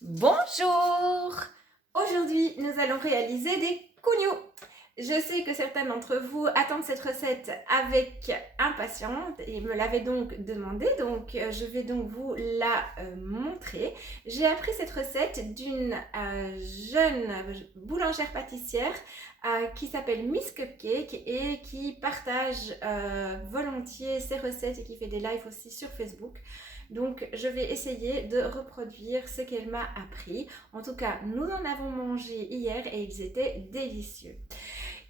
Bonjour! Aujourd'hui, nous allons réaliser des cougnous. Je sais que certains d'entre vous attendent cette recette avec impatience et me l'avaient donc demandé, donc je vais donc vous la montrer. J'ai appris cette recette d'une jeune boulangère pâtissière qui s'appelle Miss Cupcake et qui partage volontiers ses recettes et qui fait des lives aussi sur Facebook. Donc je vais essayer de reproduire ce qu'elle m'a appris. En tout cas, nous en avons mangé hier et ils étaient délicieux.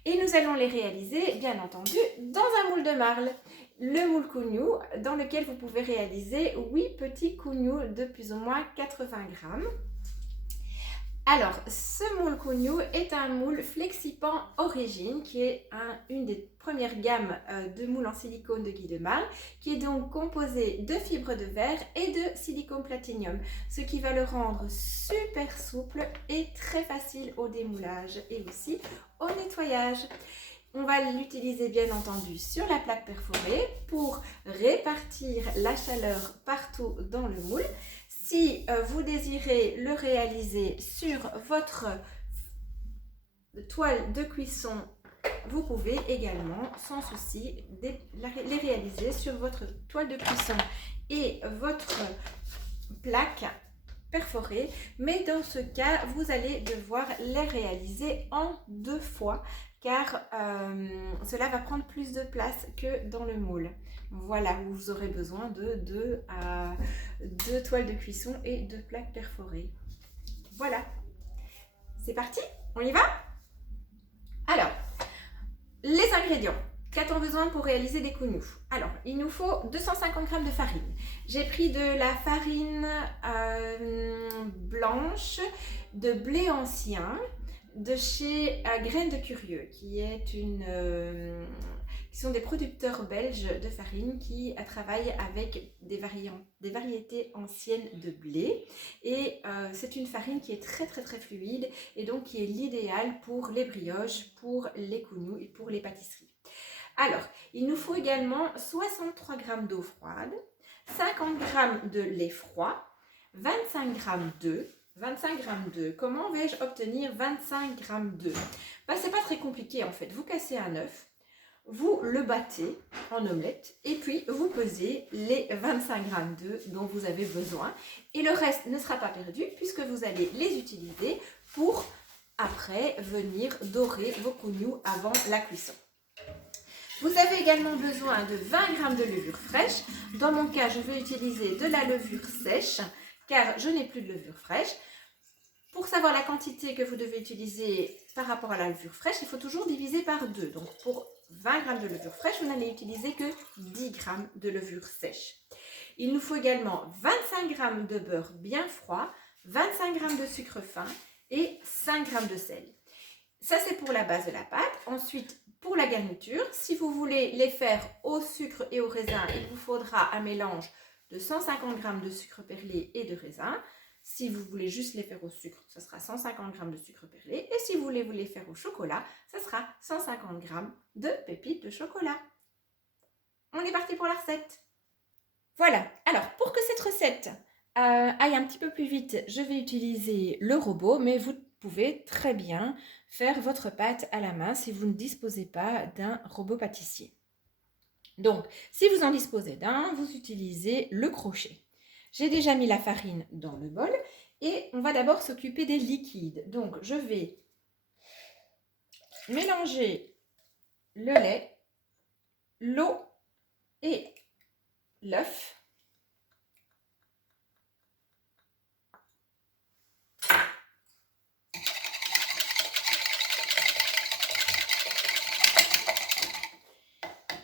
Et nous allons les réaliser, bien entendu, dans un moule de marle. Le moule cougnou, dans lequel vous pouvez réaliser 8 petits cougnous de plus ou moins 80 grammes. Alors, ce moule cougnou est un moule Flexipan Origine, qui est une des premières gammes de moules en silicone de Guy de Marle, qui est donc composé de fibres de verre et de silicone platinium, ce qui va le rendre super souple et très facile au démoulage et aussi au nettoyage. On va l'utiliser bien entendu sur la plaque perforée pour répartir la chaleur partout dans le moule. Si vous désirez le réaliser sur votre toile de cuisson, vous pouvez également, sans souci, les réaliser sur votre toile de cuisson et votre plaque perforée. Mais dans ce cas, vous allez devoir les réaliser en 2 fois car cela va prendre plus de place que dans le moule. Voilà, vous aurez besoin de 2 toiles de cuisson et 2 plaques perforées. Voilà, c'est parti, on y va? Alors, les ingrédients. Qu'a-t-on besoin pour réaliser des cougnous? Alors, il nous faut 250 g de farine. J'ai pris de la farine blanche, de blé ancien, de chez Graines de Curieux, qui sont des producteurs belges de farine qui travaillent avec des variétés anciennes de blé. Et c'est une farine qui est très fluide et donc qui est l'idéal pour les brioches, pour les cougnous et pour les pâtisseries. Alors, il nous faut également 63 g d'eau froide, 50 g de lait froid, 25 g d'œufs. 25 g d'œufs. Comment vais-je obtenir 25 g d'œufs? C'est pas très compliqué en fait. Vous cassez un œuf, vous le battez en omelette et puis vous pesez les 25 g d'œufs dont vous avez besoin. Et le reste ne sera pas perdu puisque vous allez les utiliser pour après venir dorer vos cougnous avant la cuisson. Vous avez également besoin de 20 g de levure fraîche. Dans mon cas, je vais utiliser de la levure sèche car je n'ai plus de levure fraîche. Pour savoir la quantité que vous devez utiliser par rapport à la levure fraîche, il faut toujours diviser par 2. Donc pour 20 g de levure fraîche, vous n'allez utiliser que 10 g de levure sèche. Il nous faut également 25 g de beurre bien froid, 25 g de sucre fin et 5 g de sel. Ça, c'est pour la base de la pâte. Ensuite, pour la garniture, si vous voulez les faire au sucre et au raisin, il vous faudra un mélange de 150 g de sucre perlé et de raisin. Si vous voulez juste les faire au sucre, ce sera 150 g de sucre perlé. Et si vous voulez les faire au chocolat, ce sera 150 g de pépites de chocolat. On est parti pour la recette. Voilà. Alors, pour que cette recette aille un petit peu plus vite, je vais utiliser le robot, mais vous pouvez très bien faire votre pâte à la main si vous ne disposez pas d'un robot pâtissier. Donc, si vous en disposez d'un, vous utilisez le crochet. J'ai déjà mis la farine dans le bol et on va d'abord s'occuper des liquides. Donc, je vais mélanger le lait, l'eau et l'œuf.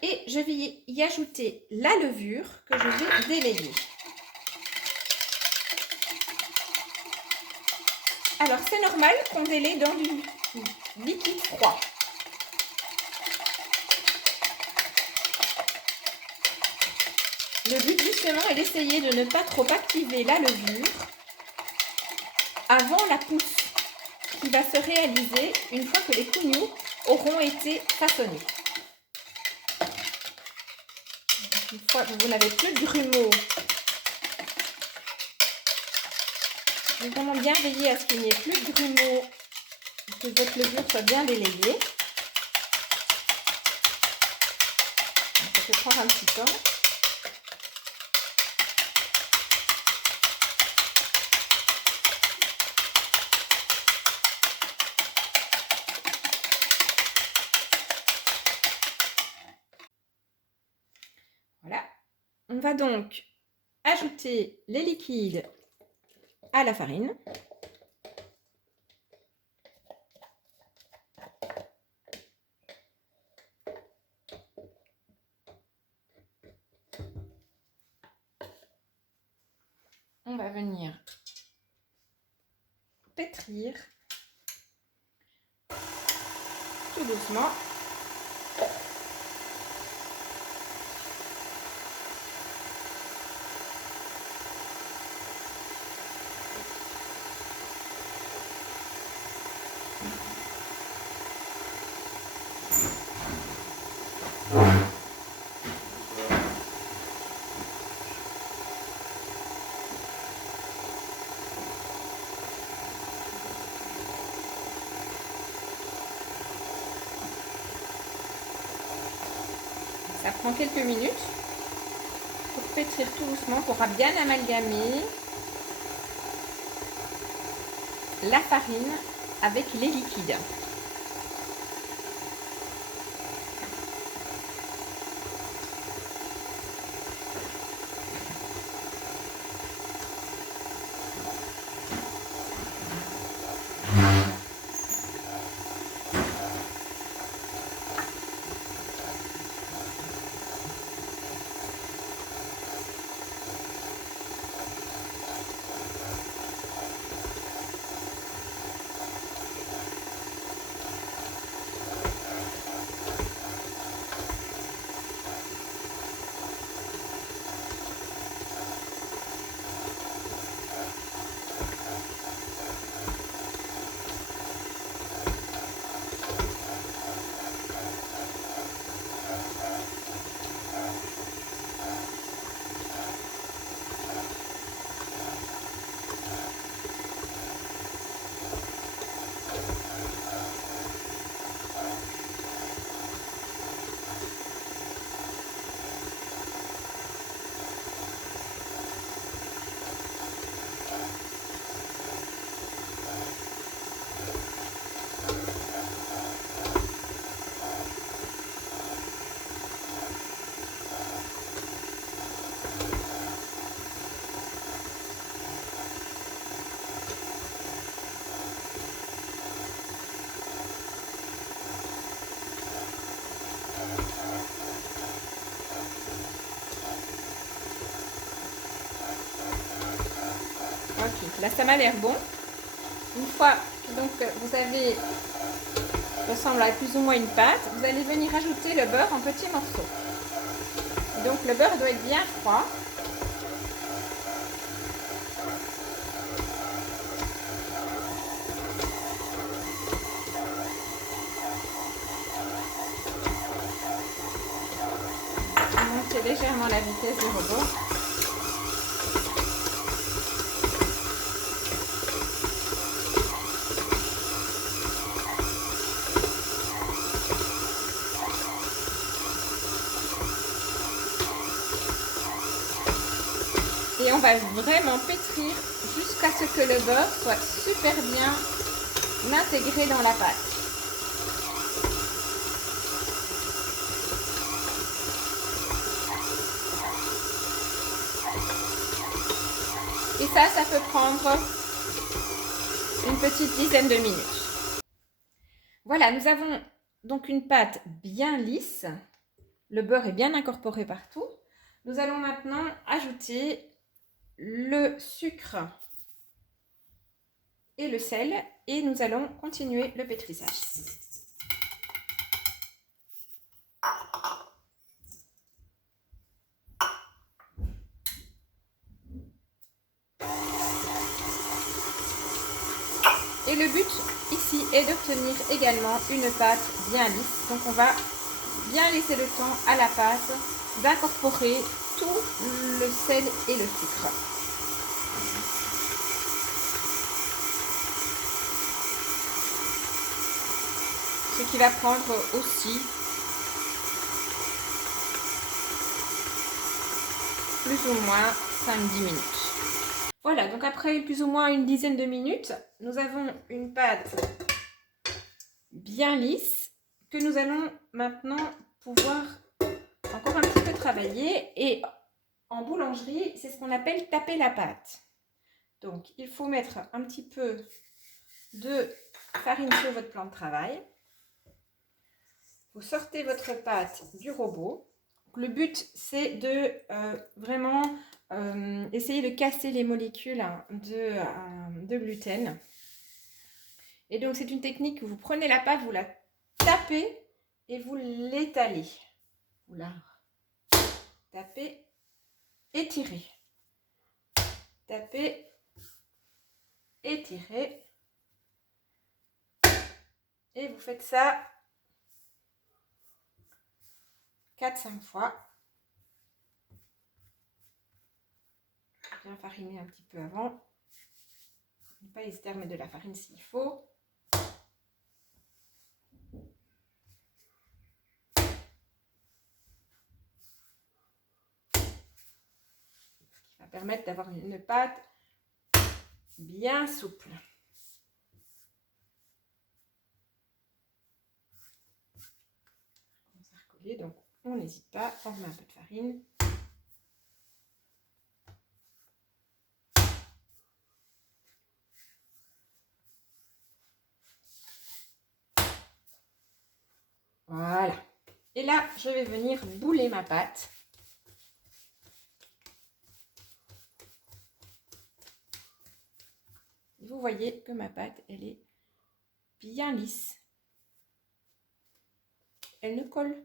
Et je vais y ajouter la levure que je vais délayer. Alors, c'est normal qu'on délaie dans du liquide froid. Le but, justement, est d'essayer de ne pas trop activer la levure avant la pousse qui va se réaliser une fois que les cougnous auront été façonnés. Une fois que vous n'avez plus de grumeaux faut vraiment bien veiller à ce qu'il n'y ait plus de grumeaux, que votre levure soit bien délayée. Ça peut prendre un petit temps. Voilà. On va donc ajouter les liquides à la farine. On va venir pétrir tout doucement. Ça prend quelques minutes pour pétrir tout doucement, pour bien amalgamer la farine avec les liquides. Ok, là ça m'a l'air bon. Une fois donc vous avez, ressemble à plus ou moins une pâte, vous allez venir ajouter le beurre en petits morceaux. Donc le beurre doit être bien froid. Montez légèrement la vitesse du robot. Et on va vraiment pétrir jusqu'à ce que le beurre soit super bien intégré dans la pâte. Et ça peut prendre une petite dizaine de minutes. Voilà, nous avons donc une pâte bien lisse. Le beurre est bien incorporé partout. Nous allons maintenant ajouter le sucre et le sel et nous allons continuer le pétrissage. Et le but ici est d'obtenir également une pâte bien lisse. Donc on va bien laisser le temps à la pâte d'incorporer tout le sel et le sucre. et qui va prendre aussi plus ou moins 5-10 minutes. Voilà, donc après plus ou moins une dizaine de minutes, nous avons une pâte bien lisse que nous allons maintenant pouvoir encore un petit peu travailler. Et en boulangerie, c'est ce qu'on appelle taper la pâte. Donc, il faut mettre un petit peu de farine sur votre plan de travail. Vous sortez votre pâte du robot. Le but, c'est de vraiment essayer de casser les molécules de gluten. Et donc, c'est une technique que vous prenez la pâte, vous la tapez et vous l'étalez. Vous la tapez, étirez. Tapez, étirez. Et vous faites ça 4-5 fois. Bien fariner un petit peu avant. Ne pas hésiter à mettre de la farine s'il faut. Qui va permettre d'avoir une pâte bien souple. On va recoller, donc on n'hésite pas, on remet un peu de farine. Voilà. Et là, je vais venir bouler ma pâte. Vous voyez que ma pâte, elle est bien lisse. Elle ne colle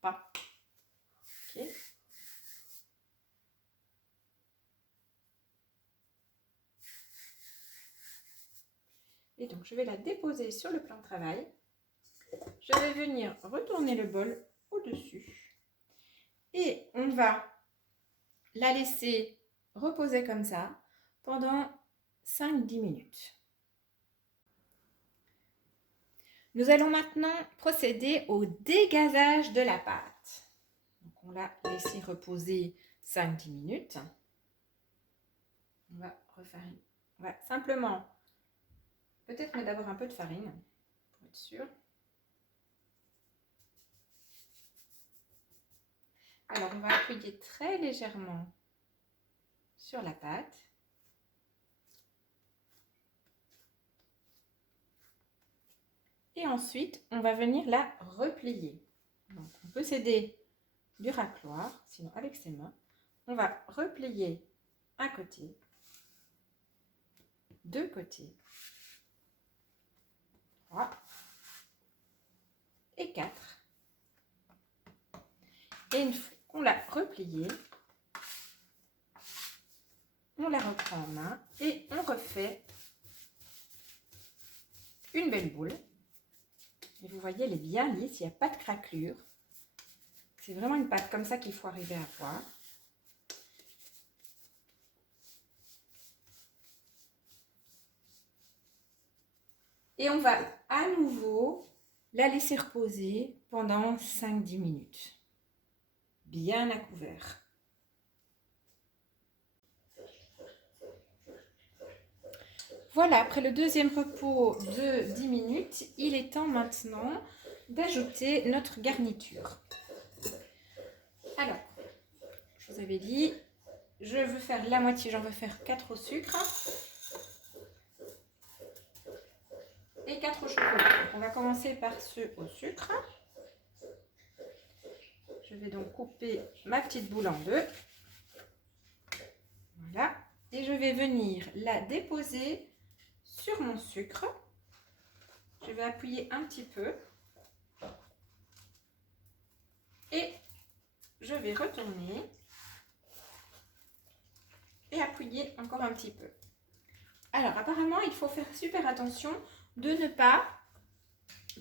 pas. Okay. Et donc, je vais la déposer sur le plan de travail. Je vais venir retourner le bol au-dessus. Et on va la laisser reposer comme ça pendant 5-10 minutes. Nous allons maintenant procéder au dégazage de la pâte. Donc, on l'a laissé reposer 5-10 minutes. On va refariner. On va simplement peut-être mettre d'abord un peu de farine pour être sûr. Alors, on va appuyer très légèrement sur la pâte. Et ensuite, on va venir la replier. Donc, on peut s'aider du racloir, sinon avec ses mains. On va replier un côté, deux côtés, 3 et 4. Et une fois qu'on l'a repliée, on la reprend en main et on refait une belle boule. Et vous voyez, elle est bien lisse, il n'y a pas de craquelure. C'est vraiment une pâte comme ça qu'il faut arriver à avoir. Et on va à nouveau la laisser reposer pendant 5-10 minutes. Bien à couvert. Voilà, après le deuxième repos de 10 minutes, il est temps maintenant d'ajouter notre garniture. Alors, je vous avais dit, je veux faire la moitié, j'en veux faire 4 au sucre et 4 au chocolat. Donc, on va commencer par ceux au sucre. Je vais donc couper ma petite boule en deux. Voilà. Et je vais venir la déposer sur mon sucre. Je vais appuyer un petit peu. Et je vais retourner. Et appuyer encore un petit peu. Alors, apparemment, il faut faire super attention de ne pas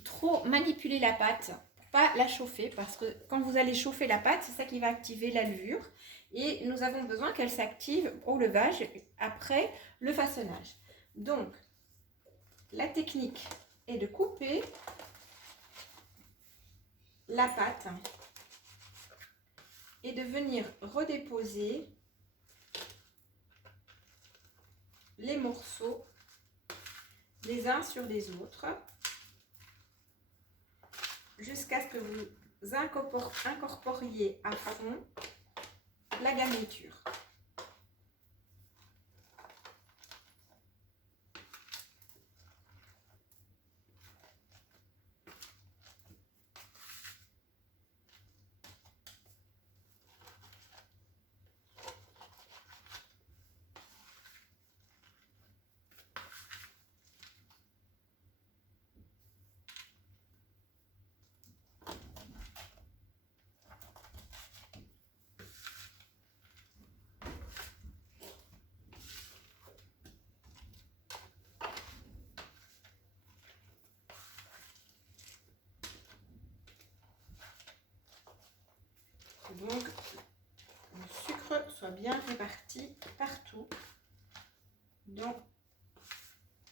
trop manipuler la pâte. Pas la chauffer, parce que quand vous allez chauffer la pâte, c'est ça qui va activer la levure et nous avons besoin qu'elle s'active au levage après le façonnage. Donc la technique est de couper la pâte et de venir redéposer les morceaux les uns sur les autres jusqu'à ce que vous incorporiez à fond la garniture. Donc, le sucre soit bien réparti partout dans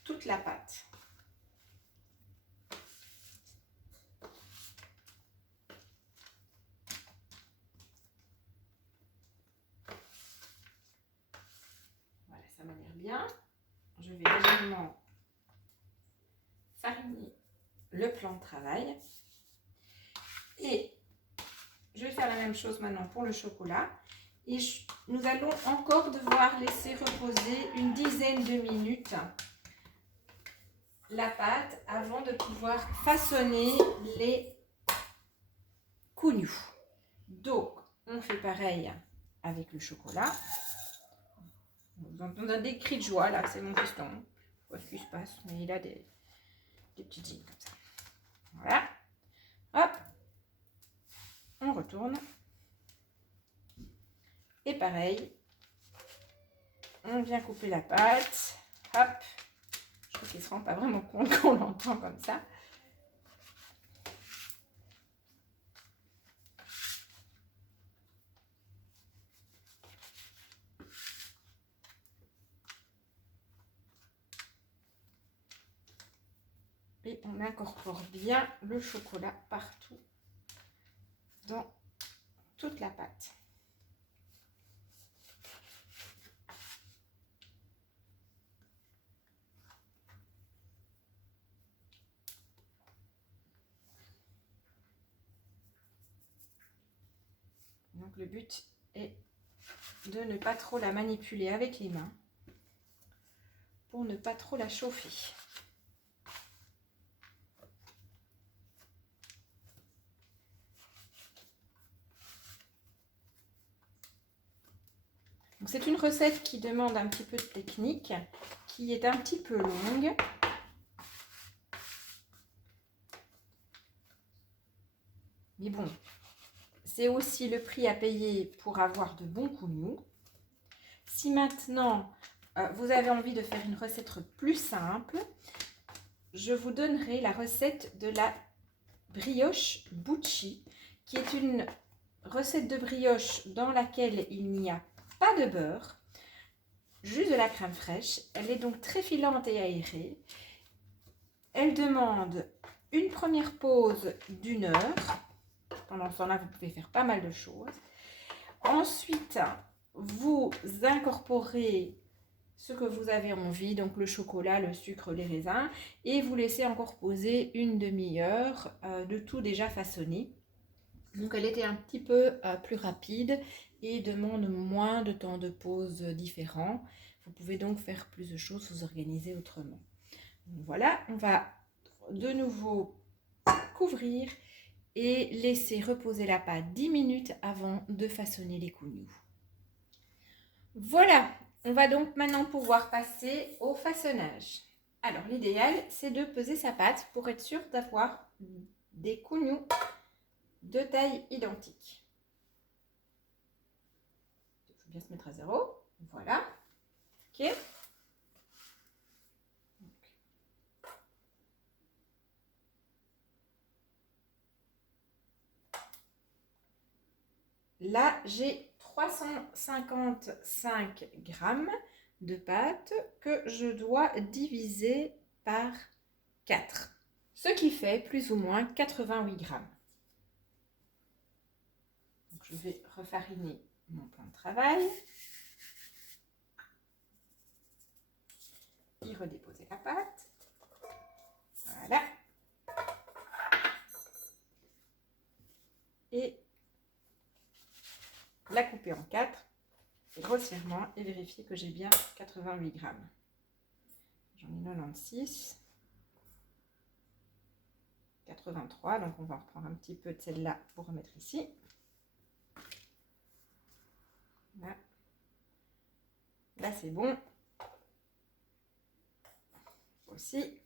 toute la pâte. Voilà, ça m'a l'air bien. Je vais légèrement fariner le plan de travail. Et je vais faire la même chose maintenant pour le chocolat. Et nous allons encore devoir laisser reposer une dizaine de minutes la pâte avant de pouvoir façonner les cougnous. Donc, on fait pareil avec le chocolat. On a des cris de joie là, c'est mon fiston. Je sais pas ce qui se passe, mais il a des petites lignes comme ça. Voilà. Hop. On retourne. Et pareil, on vient couper la pâte. Hop. Je trouve qu'il ne se rend pas vraiment compte qu'on l'entend comme ça. Et on incorpore bien le chocolat partout dans toute la pâte. Donc le but est de ne pas trop la manipuler avec les mains pour ne pas trop la chauffer. C'est une recette qui demande un petit peu de technique, qui est un petit peu longue. Mais bon, c'est aussi le prix à payer pour avoir de bons cougnous. Si maintenant vous avez envie de faire une recette plus simple, je vous donnerai la recette de la brioche Bucci, qui est une recette de brioche dans laquelle il n'y a pas de beurre, juste de la crème fraîche. Elle est donc très filante et aérée. Elle demande une première pause d'1 heure. Pendant ce temps-là, vous pouvez faire pas mal de choses. Ensuite, vous incorporez ce que vous avez envie, donc le chocolat, le sucre, les raisins, et vous laissez encore poser une demi-heure de tout déjà façonné. Donc elle était un petit peu plus rapide et demande moins de temps de pause différents. Vous pouvez donc faire plus de choses, vous organiser autrement. Donc voilà, on va de nouveau couvrir et laisser reposer la pâte 10 minutes avant de façonner les cougnous. Voilà, on va donc maintenant pouvoir passer au façonnage. Alors l'idéal, c'est de peser sa pâte pour être sûr d'avoir des cougnous de taille identique. Il faut bien se mettre à 0. Voilà. Ok. Là, j'ai 355 grammes de pâte que je dois diviser par 4. Ce qui fait plus ou moins 88 grammes. je vais refariner mon plan de travail. Y redéposer la pâte. Voilà. Et la couper en 4 grossièrement et vérifier que j'ai bien 88 grammes. J'en ai 96. 83, donc on va reprendre un petit peu de celle-là pour remettre ici. Là, là c'est bon. Aussi.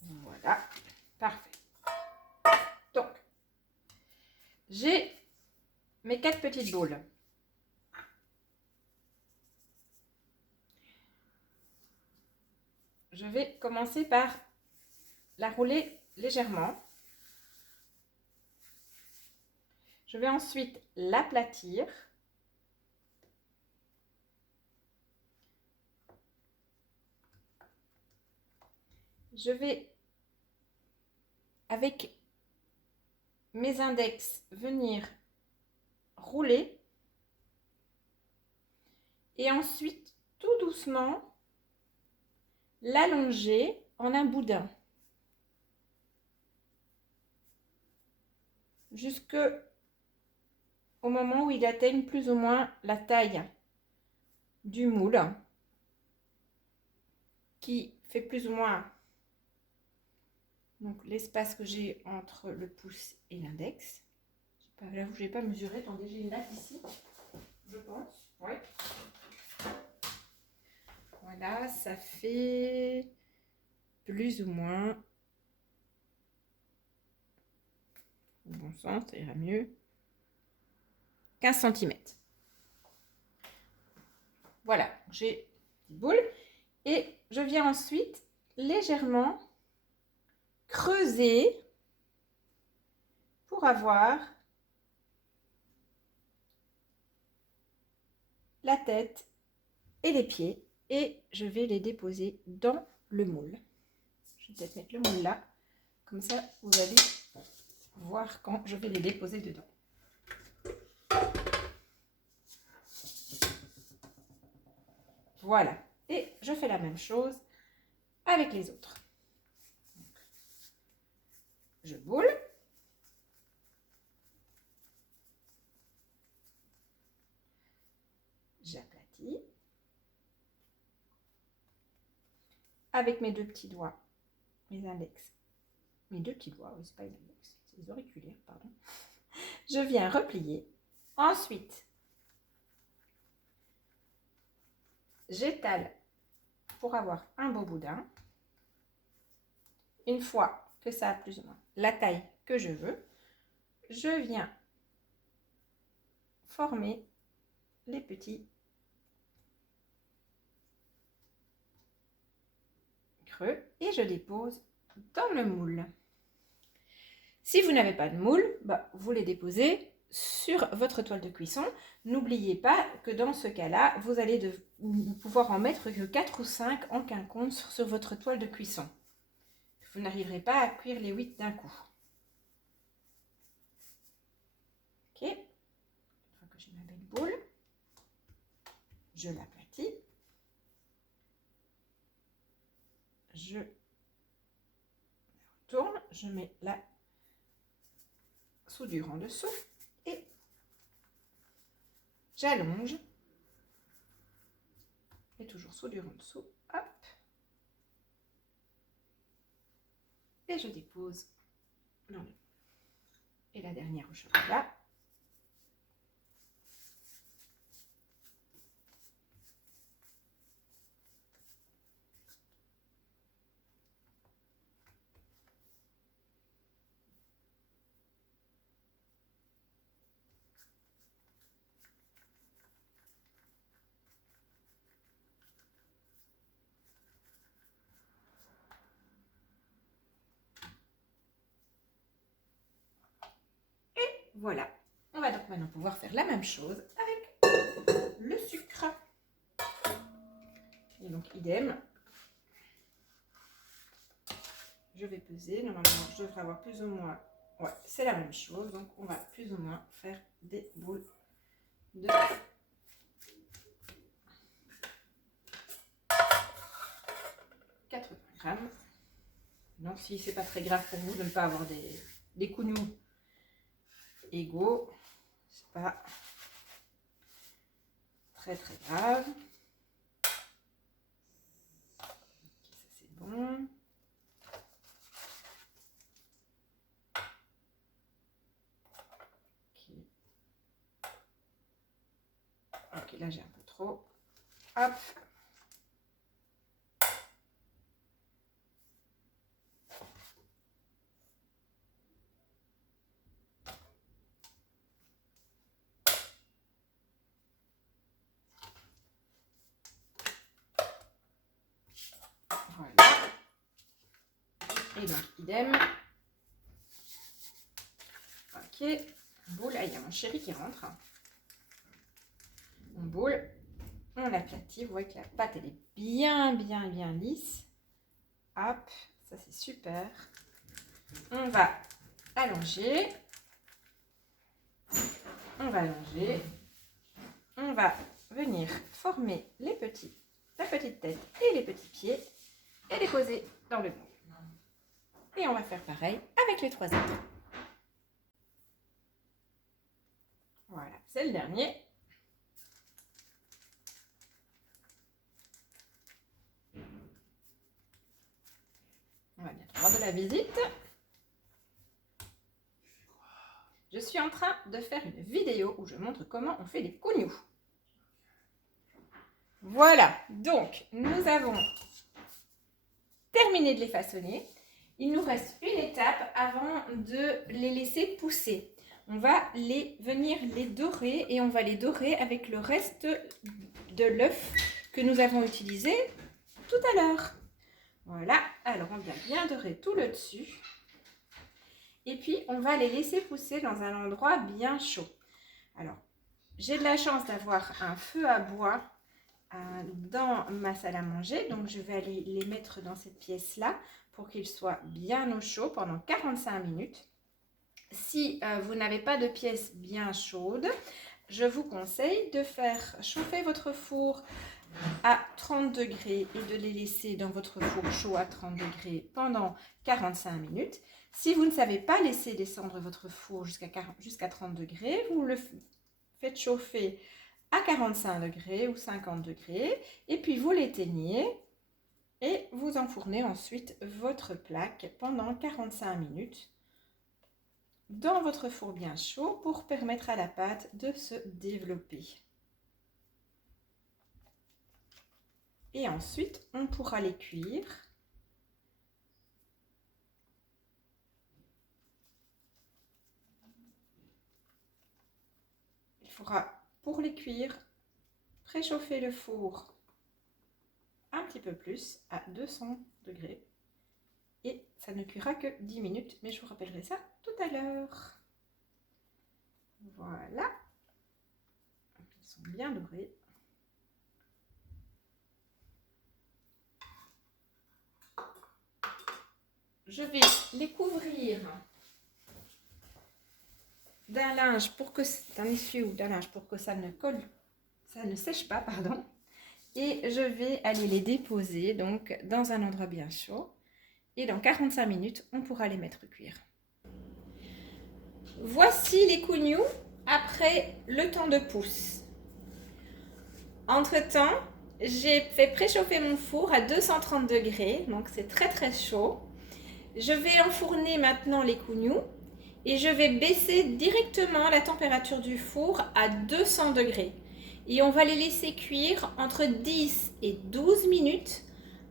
Voilà, parfait. Donc, j'ai mes 4 petites boules. Je vais commencer par la rouler légèrement. Je vais ensuite l'aplatir. Je vais, avec mes index, venir rouler. Et ensuite, tout doucement, l'allonger en un boudin. Jusqu'au moment où il atteigne plus ou moins la taille du moule, qui fait plus ou moins donc l'espace que j'ai entre le pouce et l'index. Là où je n'ai pas mesuré, attendez, j'ai une latte ici, je pense. Oui. Voilà, ça fait plus ou moins, au bon sens, ça ira mieux, 15 cm. Voilà, j'ai une boule et je viens ensuite légèrement creuser pour avoir la tête et les pieds et je vais les déposer dans le moule. Je vais peut-être mettre le moule là, comme ça vous allez voir quand je vais les déposer dedans. Voilà, et je fais la même chose avec les autres. Je boule. J'aplatis. Avec mes deux petits doigts, mes index, mes deux petits doigts, oui, c'est pas les index, c'est les auriculaires, pardon. Je viens replier. Ensuite, j'étale pour avoir un beau boudin. Une fois que ça a plus ou moins la taille que je veux, je viens former les petits creux et je dépose dans le moule. Si vous n'avez pas de moule, vous les déposez sur votre toile de cuisson. N'oubliez pas que dans ce cas-là, vous allez pouvoir en mettre que 4 ou 5 en quinconce sur votre toile de cuisson. Vous n'arriverez pas à cuire les 8 d'un coup. Ok. Une fois que j'ai ma belle boule, je l'aplatis. Je retourne, je mets la soudure en dessous et j'allonge. Et toujours soudure en dessous. Hop. Et je dépose dans le... Et la dernière au chocolat. Voilà, on va donc maintenant pouvoir faire la même chose avec le sucre. Et donc idem. Je vais peser. Normalement, je devrais avoir plus ou moins... Ouais, c'est la même chose. Donc, on va plus ou moins faire des boules de 80 grammes. Donc, si c'est pas très grave pour vous de ne pas avoir des cougnous égaux, c'est pas très grave. Ça, c'est bon. Ok, là j'ai un peu trop. Hop. Voilà. Et donc idem. Ok. Boule. Ah, il y a mon chéri qui rentre. On boule. On l'aplatit. Vous voyez que la pâte elle est bien lisse. Hop. Ça c'est super. On va allonger. On va allonger. On va venir former la petite tête et les petits pieds et les poser dans le moule. Et on va faire pareil avec les 3 autres. Voilà, c'est le dernier. On va bientôt avoir de la visite. Je suis en train de faire une vidéo où je montre comment on fait des cougnous. Voilà, donc nous avons terminé de les façonner. Il nous reste une étape avant de les laisser pousser. On va venir les dorer et on va les dorer avec le reste de l'œuf que nous avons utilisé tout à l'heure. Voilà, alors on vient bien dorer tout le dessus. Et puis on va les laisser pousser dans un endroit bien chaud. Alors, j'ai de la chance d'avoir un feu à bois dans ma salle à manger. Donc je vais aller les mettre dans cette pièce-là pour qu'ils soient bien au chaud pendant 45 minutes. Si vous n'avez pas de pièce bien chaude, je vous conseille de faire chauffer votre four à 30 degrés et de les laisser dans votre four chaud à 30 degrés pendant 45 minutes. Si vous ne savez pas laisser descendre votre four jusqu'à 30 degrés, vous le faites chauffer à 45 degrés ou 50 degrés et puis vous l'éteignez et vous enfournez ensuite votre plaque pendant 45 minutes dans votre four bien chaud pour permettre à la pâte de se développer. Et ensuite, on pourra les cuire. Il faudra, pour les cuire, préchauffer le four un petit peu plus à 200 degrés. Et ça ne cuira que 10 minutes, mais je vous rappellerai ça tout à l'heure. Voilà. Ils sont bien dorés. Je vais les couvrir d'un linge d'un essuie ou d'un linge pour que ça ne sèche pas, pardon. Et je vais aller les déposer donc dans un endroit bien chaud. Et dans 45 minutes, on pourra les mettre cuire. Voici les cougnous après le temps de pousse. Entre-temps, j'ai fait préchauffer mon four à 230 degrés, donc c'est très chaud. Je vais enfourner maintenant les cougnous et je vais baisser directement la température du four à 200 degrés. Et on va les laisser cuire entre 10 et 12 minutes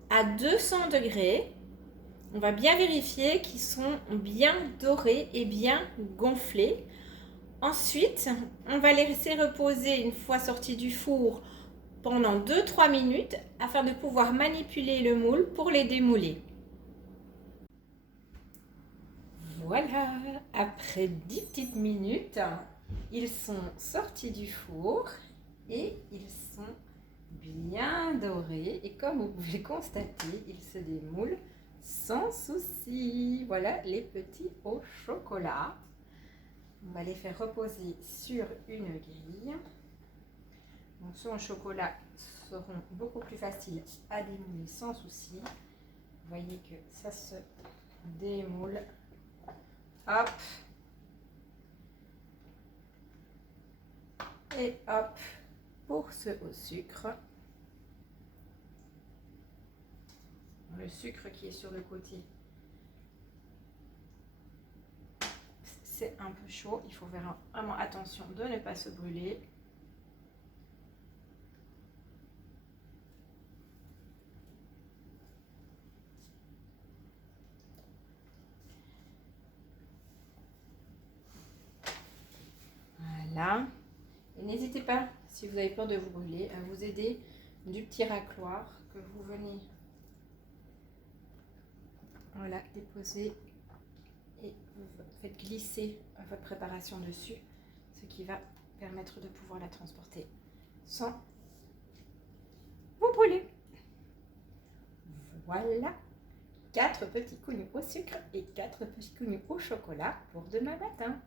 à 200 degrés. On va bien vérifier qu'ils sont bien dorés et bien gonflés. Ensuite, on va les laisser reposer une fois sortis du four pendant 2-3 minutes afin de pouvoir manipuler le moule pour les démouler. Voilà, après 10 petites minutes, ils sont sortis du four et ils sont bien doré. Et comme vous pouvez le constater, il se démoule sans souci. Voilà les petits au chocolat. On va les faire reposer sur une grille. Donc ceux en chocolat seront beaucoup plus faciles à démouler sans souci. Vous voyez que ça se démoule. Hop. Et hop. Pour ceux au sucre. Le sucre qui est sur le côté, c'est un peu chaud. Il faut faire vraiment attention de ne pas se brûler. Voilà. Et n'hésitez pas, si vous avez peur de vous brûler, à vous aider du petit racloir que vous venez déposer et vous faites glisser votre préparation dessus, ce qui va permettre de pouvoir la transporter sans vous brûler. Voilà, 4 petits cougnous au sucre et 4 petits cougnous au chocolat pour demain matin.